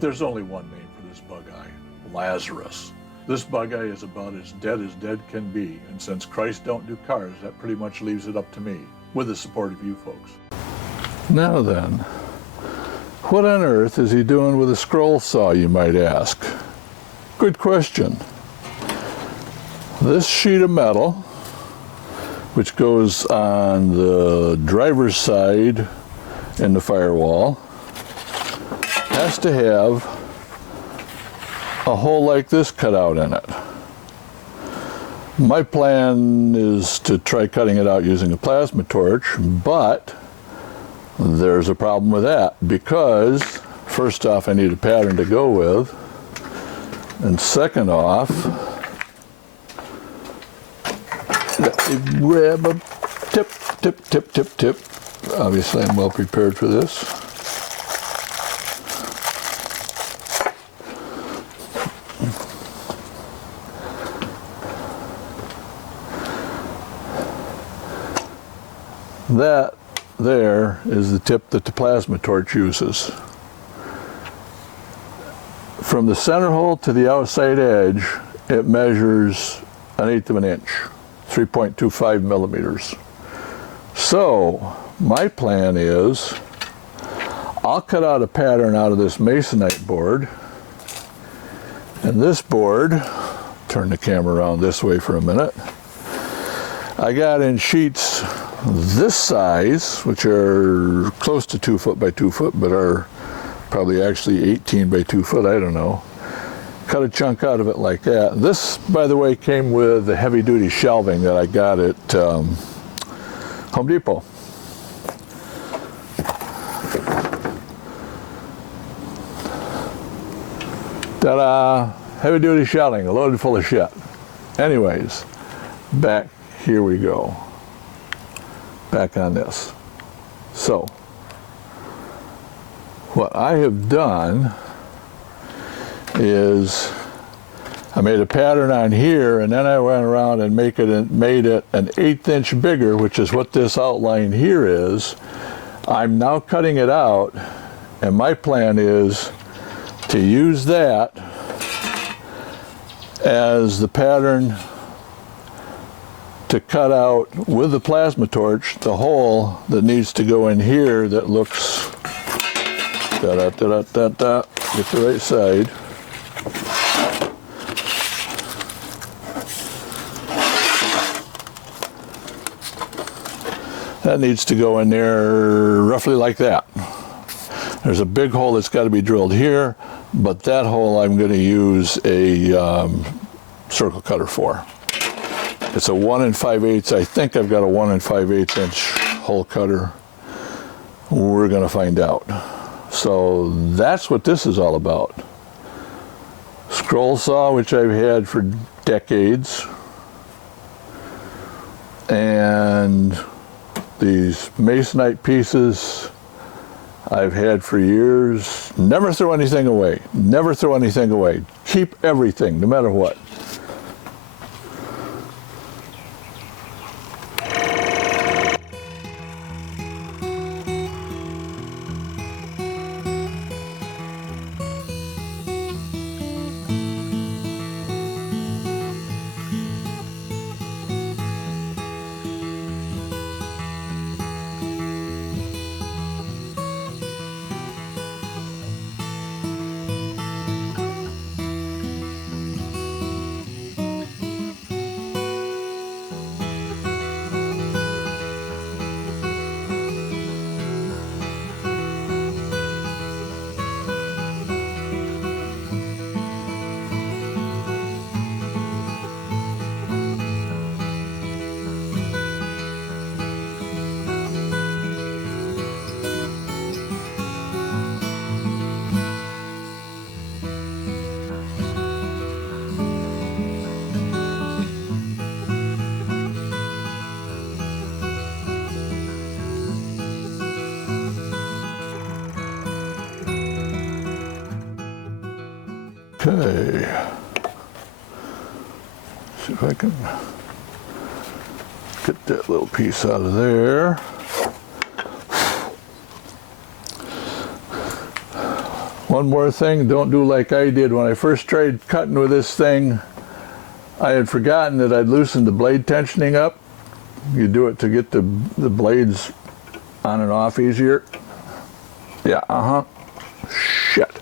There's only one name for this bug-eye, Lazarus. This bug-eye is about as dead can be, and since Christ don't do cars, that pretty much leaves it up to me, with the support of you folks. Now then, what on earth is he doing with a scroll saw, you might ask? Good question. This sheet of metal, which goes on the driver's side in the firewall, has to have a hole like this cut out in it. My plan is to try cutting it out using a plasma torch, but there's a problem with that because first off I need a pattern to go with, and second off, let me grab a tip. Obviously I'm well prepared for this. That there is the tip that the plasma torch uses. From the center hole to the outside edge, it measures 1/8 of an inch, 3.25 millimeters. So my plan is I'll cut out a pattern out of this masonite board, and this board, turn the camera around this way for a minute, I got in sheets this size, which are close to 2 foot by 2 foot, but are probably actually 18 by 2 foot, I don't know. Cut a chunk out of it like that. This, by the way, came with the heavy duty shelving that I got at Home Depot. Ta-da! Heavy duty shelving, loaded full of shit. Anyways, back, here we go. Back on this. So, what I have done is I made a pattern on here, and then I went around and made it an 1/8 inch bigger, which is what this outline here is. I'm now cutting it out, and my plan is to use that as the pattern to cut out with the plasma torch the hole that needs to go in here that looks get the right side. That needs to go in there roughly like that. There's a big hole that's got to be drilled here, but that hole I'm going to use a circle cutter for. It's a 1 5/8. I think I've got a 1 5/8 inch hole cutter. We're going to find out. So that's what this is all about. Scroll saw, which I've had for decades, and these masonite pieces I've had for years. Never throw anything away. Never throw anything away. Keep everything, no matter what. Okay, see if I can get that little piece out of there. one more thing, don't do like I did. When I first tried cutting with this thing, I had forgotten that I'd loosened the blade tensioning up. You do it to get the blades on and off easier. Yeah, shit.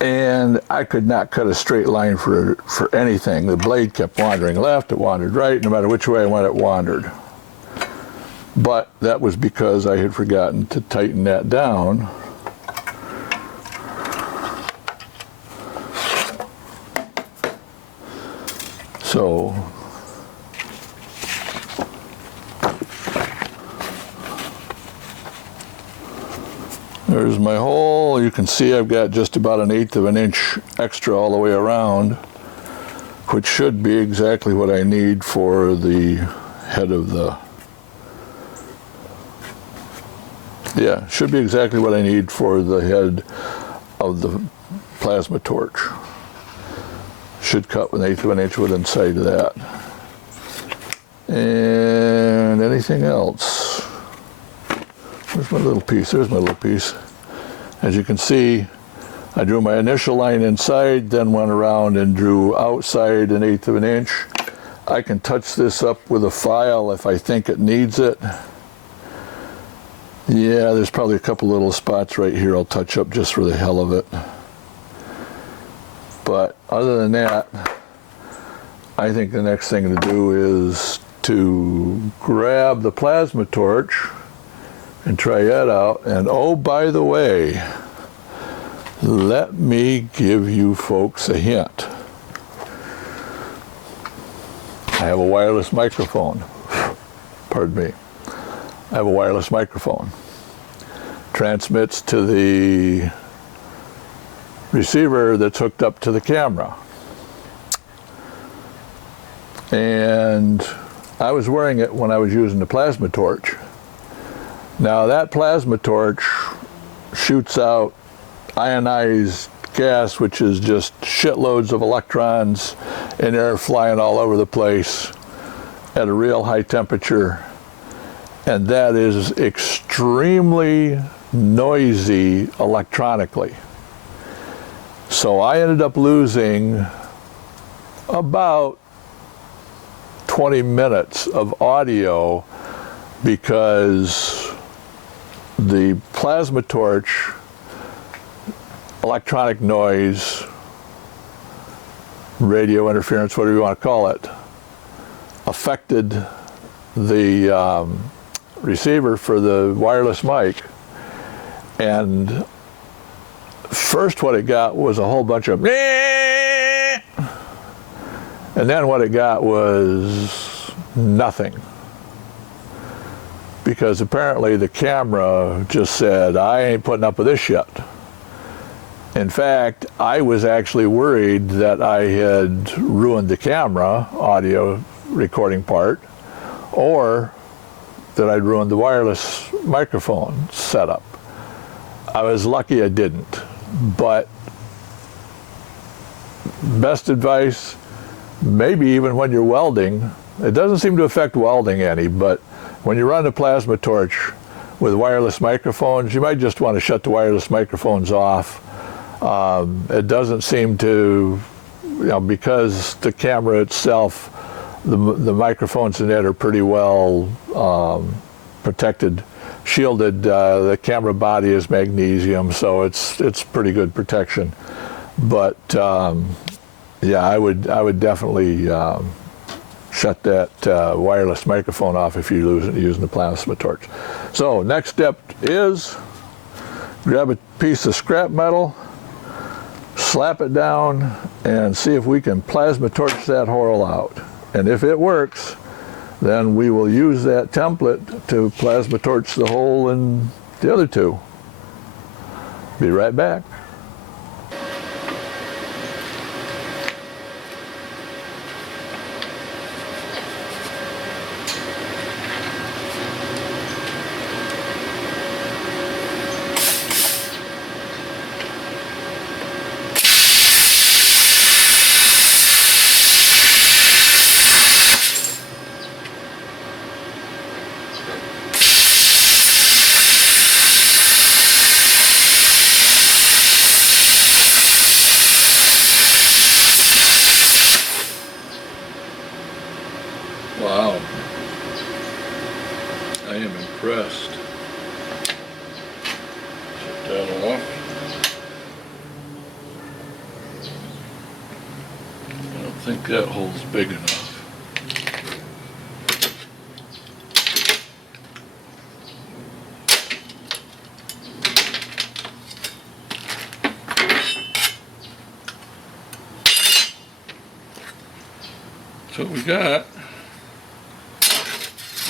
And I could not cut a straight line for anything. The blade kept wandering left, it wandered right, no matter which way I went, it wandered. But that was because I had forgotten to tighten that down. So there's my hole. You can see I've got just about 1/8 of an inch extra all the way around, which should be exactly what I need for the head of the, yeah, should be exactly what I need for the head of the plasma torch. Should cut 1/8 of an inch with inside of that. And anything else? Where's my little piece? There's my little piece. As you can see, I drew my initial line inside, then went around and drew outside 1/8 of an inch. I can touch this up with a file if I think it needs it. Yeah, there's probably a couple little spots right here I'll touch up just for the hell of it. But other than that, I think the next thing to do is to grab the plasma torch and try that out. And oh, by the way, let me give you folks a hint. I have a wireless microphone. Pardon me. I have a wireless microphone. Transmits to the receiver that's hooked up to the camera. And I was wearing it when I was using the plasma torch. Now that plasma torch shoots out ionized gas, which is just shitloads of electrons and air flying all over the place at a real high temperature. And that is extremely noisy electronically. So I ended up losing about 20 minutes of audio because the plasma torch, electronic noise, radio interference, whatever you want to call it, affected the receiver for the wireless mic. And first what it got was a whole bunch of and then what it got was nothing, because apparently the camera just said, I ain't putting up with this shit. In fact, I was actually worried that I had ruined the camera audio recording part, or that I'd ruined the wireless microphone setup. I was lucky I didn't. But best advice, maybe even when you're welding, it doesn't seem to affect welding any, but when you run a plasma torch with wireless microphones, you might just want to shut the wireless microphones off. It doesn't seem to, because the camera itself, the microphones in it are pretty well protected, shielded. The camera body is magnesium, so it's pretty good protection. But yeah, I would definitely shut that wireless microphone off if you're using the plasma torch. So next step is grab a piece of scrap metal, slap it down, and see if we can plasma torch that hole out. And if it works, then we will use that template to plasma torch the hole in the other two. Be right back. think that hole's big enough. So we got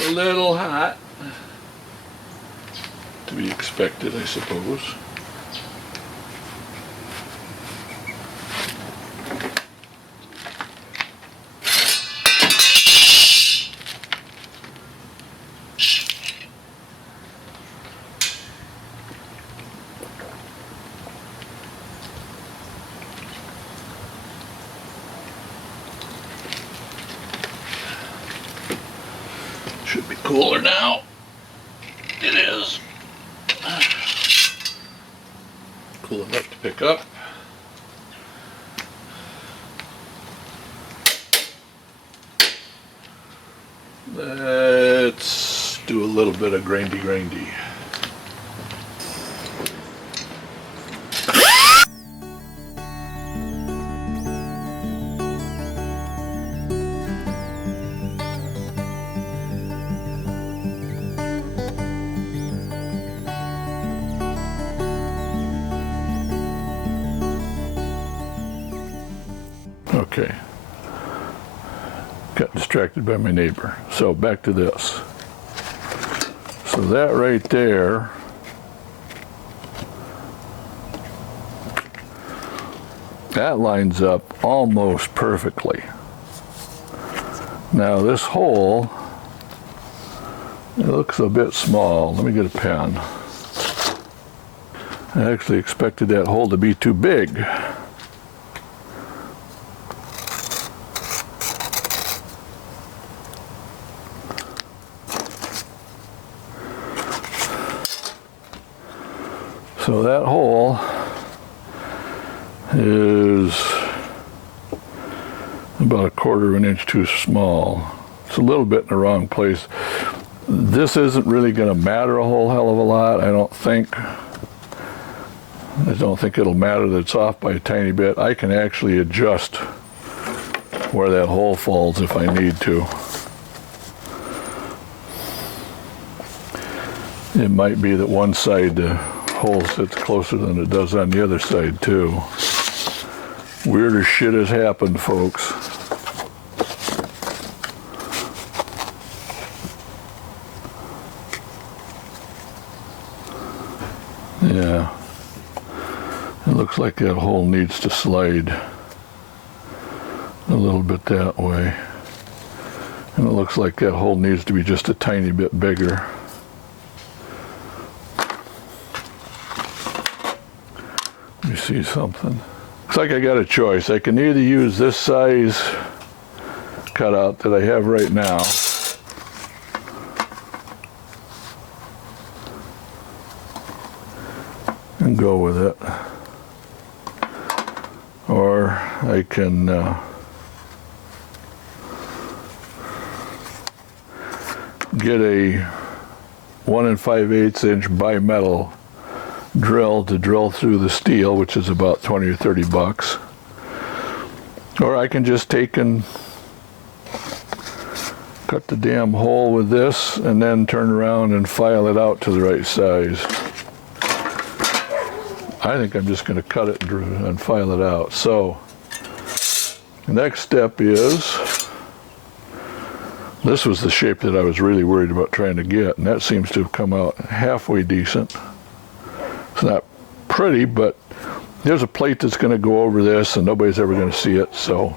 a little hot, to be expected, I suppose. Should be cooler now. It is. Cool enough to pick up. Let's do a little bit of grindy. Okay, got distracted by my neighbor. So back to this. So that right there, that lines up almost perfectly. Now this hole, it looks a bit small. Let me get a pen. I actually expected that hole to be too big. So that hole is about 1/4 of an inch too small. It's a little bit in the wrong place. This isn't really going to matter a whole hell of a lot, I don't think. I don't think it'll matter that it's off by a tiny bit. I can actually adjust where that hole falls if I need to. It might be that one side hole sits closer than it does on the other side too. Weirder shit has happened, folks. Yeah, it looks like that hole needs to slide a little bit that way, and it looks like that hole needs to be just a tiny bit bigger. You see something? Looks like I got a choice. I can either use this size cutout that I have right now, and go with it, or I can get a 1 5/8 inch bimetal drill to drill through the steel, which is about 20 or 30 bucks. Or I can just take and cut the damn hole with this and then turn around and file it out to the right size. I think I'm just going to cut it and file it out. So the next step is, this was the shape that I was really worried about trying to get, and that seems to have come out halfway decent. It's not pretty, but there's a plate that's going to go over this and nobody's ever going to see it, so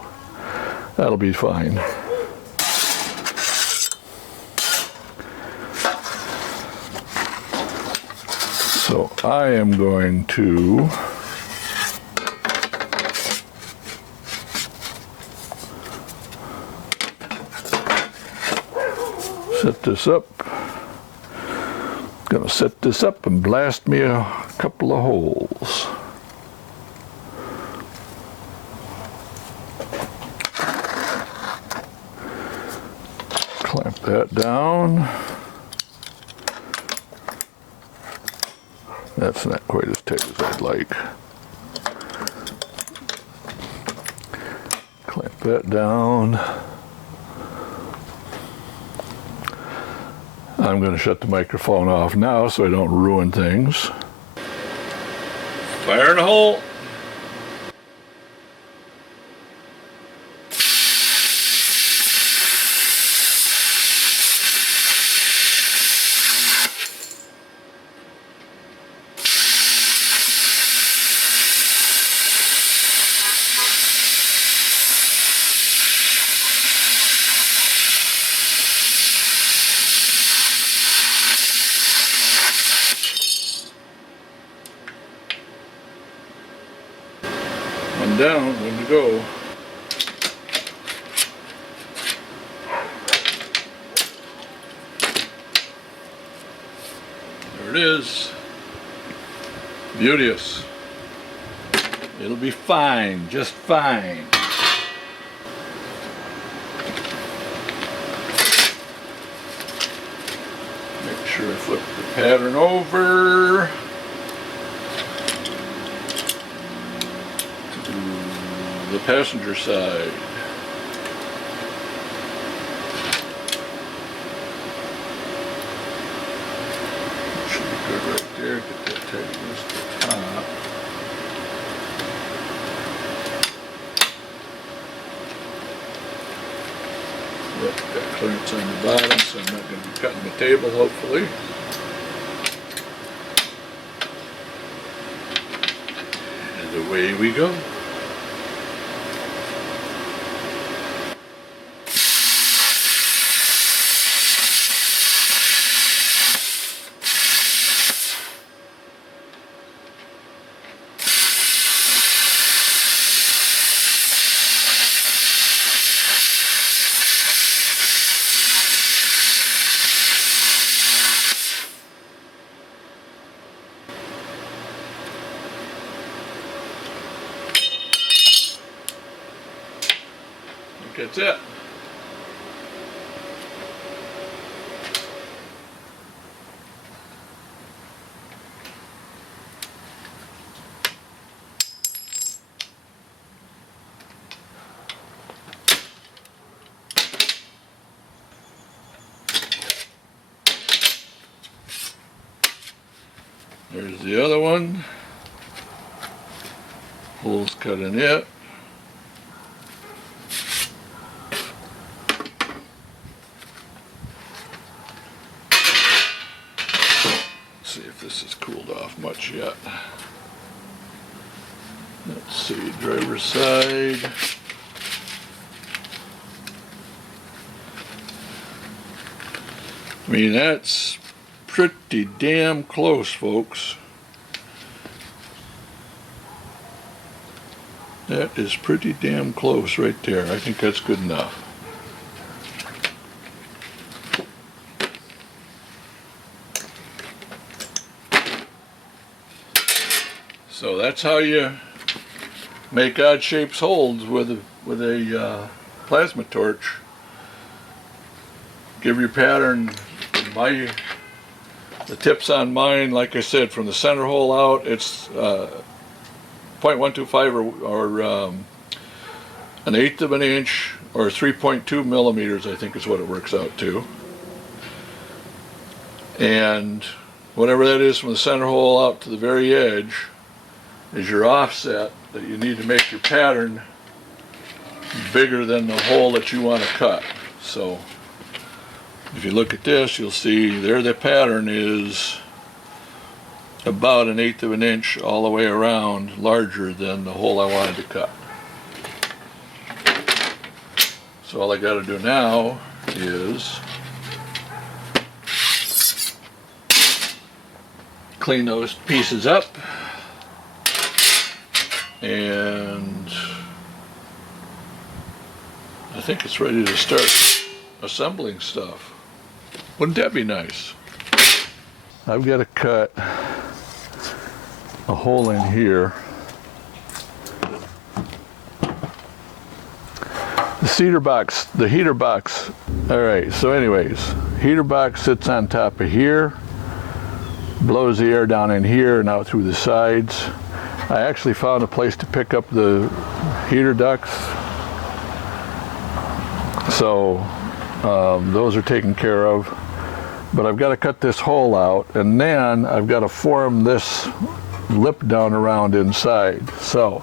that'll be fine. So I am going to set this up. Gonna set this up and blast me a couple of holes. Clamp that down. That's not quite as tight as I'd like. Clamp that down. I'm going to shut the microphone off now so I don't ruin things. Fire in the hole. One down, one to go. There it is. Beauteous. It'll be fine, just fine. Make sure I flip the pattern over. The passenger side. Should be good right there. Get that tight against the top. Yep, got clearance on the bottom, so I'm not going to be cutting the table, hopefully. And away we go. That's it. There's the other one. Holes cut in it. See if this has cooled off much yet. Let's see, driver's side. I mean, that's pretty damn close, folks. That is pretty damn close right there. I think that's good enough. So that's how you make odd shapes holes with a plasma torch. Give your pattern. The tips on mine, like I said, from the center hole out, it's 0.125 or an eighth of an inch, or 3.2 millimeters, I think is what it works out to. And whatever that is from the center hole out to the very edge is your offset that you need to make your pattern bigger than the hole that you want to cut. So if you look at this, you'll see there the pattern is about an eighth of an inch all the way around larger than the hole I wanted to cut. So all I got to do now is clean those pieces up, and I think it's ready to start assembling stuff. Wouldn't that be nice? I've got to cut a hole in here. The heater box, all right, so anyways, heater box sits on top of here, blows the air down in here and out through the sides. I actually found a place to pick up the heater ducts So those are taken care of. But I've got to cut this hole out, and then I've got to form this lip down around inside. So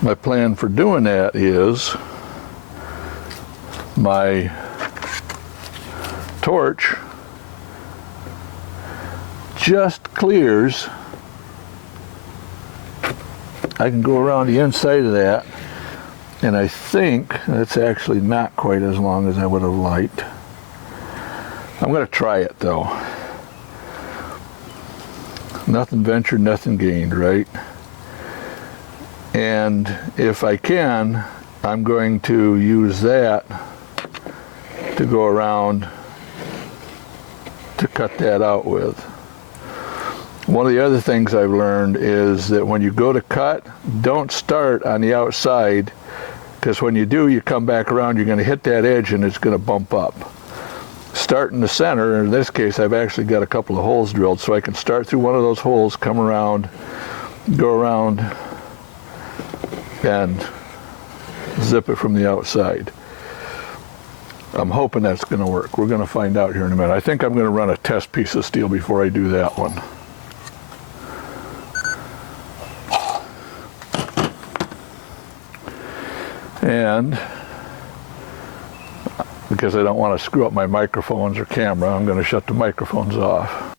my plan for doing that is my torch just clears. I can go around the inside of that, and I think that's actually not quite as long as I would have liked. I'm going to try it though. Nothing ventured, nothing gained, right? And if I can, I'm going to use that to go around to cut that out with. One of the other things I've learned is that when you go to cut, don't start on the outside, because when you do, you come back around, you're going to hit that edge and it's going to bump up. Start in the center. In this case, I've actually got a couple of holes drilled, so I can start through one of those holes, come around, go around, and zip it from the outside. I'm hoping that's going to work. We're going to find out here in a minute. I think I'm going to run a test piece of steel before I do that one. And because I don't want to screw up my microphones or camera, I'm going to shut the microphones off.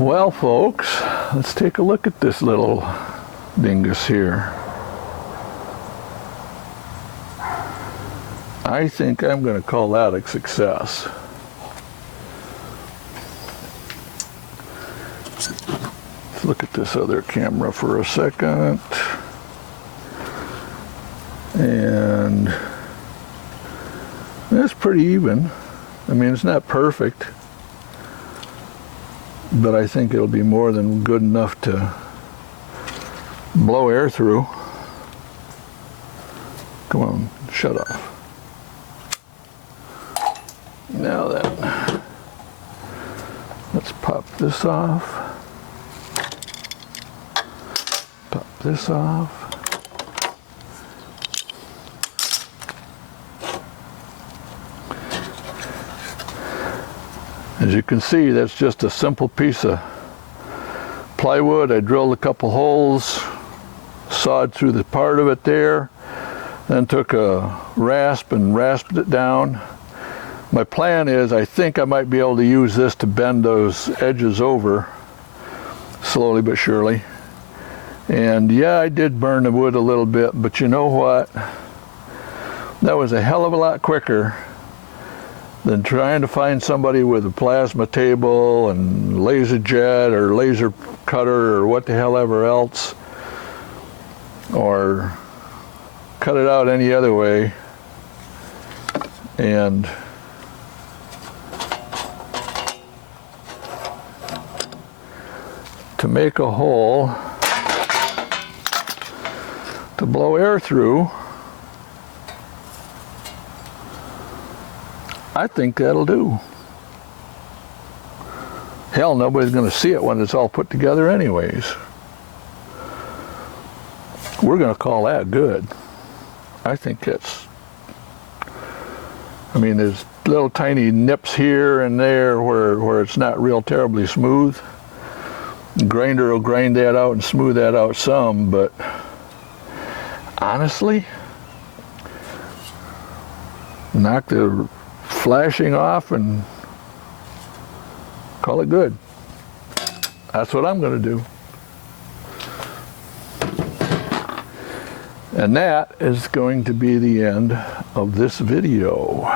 Well, folks, let's take a look at this little dingus here. I think I'm going to call that a success. Let's look at this other camera for a second. And it's pretty even. I mean, it's not perfect, but I think it'll be more than good enough to blow air through. Come on, shut off. Now then, let's pop this off. Pop this off. As you can see, that's just a simple piece of plywood. I drilled a couple holes, sawed through the part of it there, then took a rasp and rasped it down. My plan is, I think I might be able to use this to bend those edges over, slowly but surely. And yeah, I did burn the wood a little bit, but you know what? That was a hell of a lot quicker than trying to find somebody with a plasma table and laser jet or laser cutter or what the hell ever else, or cut it out any other way. And to make a hole to blow air through, I think that'll do. Hell, nobody's going to see it when it's all put together anyways. We're going to call that good. I think that's, I mean, there's little tiny nips here and there where it's not real terribly smooth. The grinder will grind that out and smooth that out some, but honestly, knock the flashing off and call it good. That's what I'm going to do. And that is going to be the end of this video.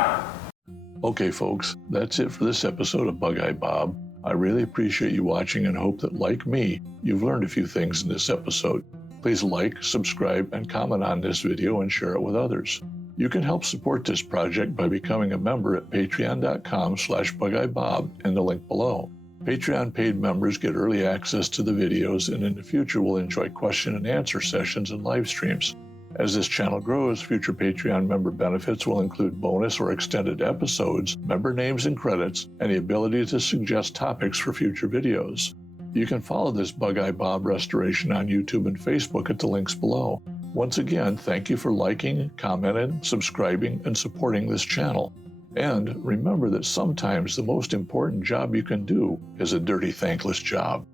Okay, folks, that's it for this episode of BugeyeBob. I really appreciate you watching and hope that, like me, you've learned a few things in this episode. Please like, subscribe, and comment on this video and share it with others. You can help support this project by becoming a member at patreon.com/BugeyeBob in the link below. Patreon paid members get early access to the videos, and in the future will enjoy question and answer sessions and live streams. As this channel grows, future Patreon member benefits will include bonus or extended episodes, member names and credits, and the ability to suggest topics for future videos. You can follow this BugeyeBob restoration on YouTube and Facebook at the links below. Once again, thank you for liking, commenting, subscribing, and supporting this channel. And remember that sometimes the most important job you can do is a dirty, thankless job.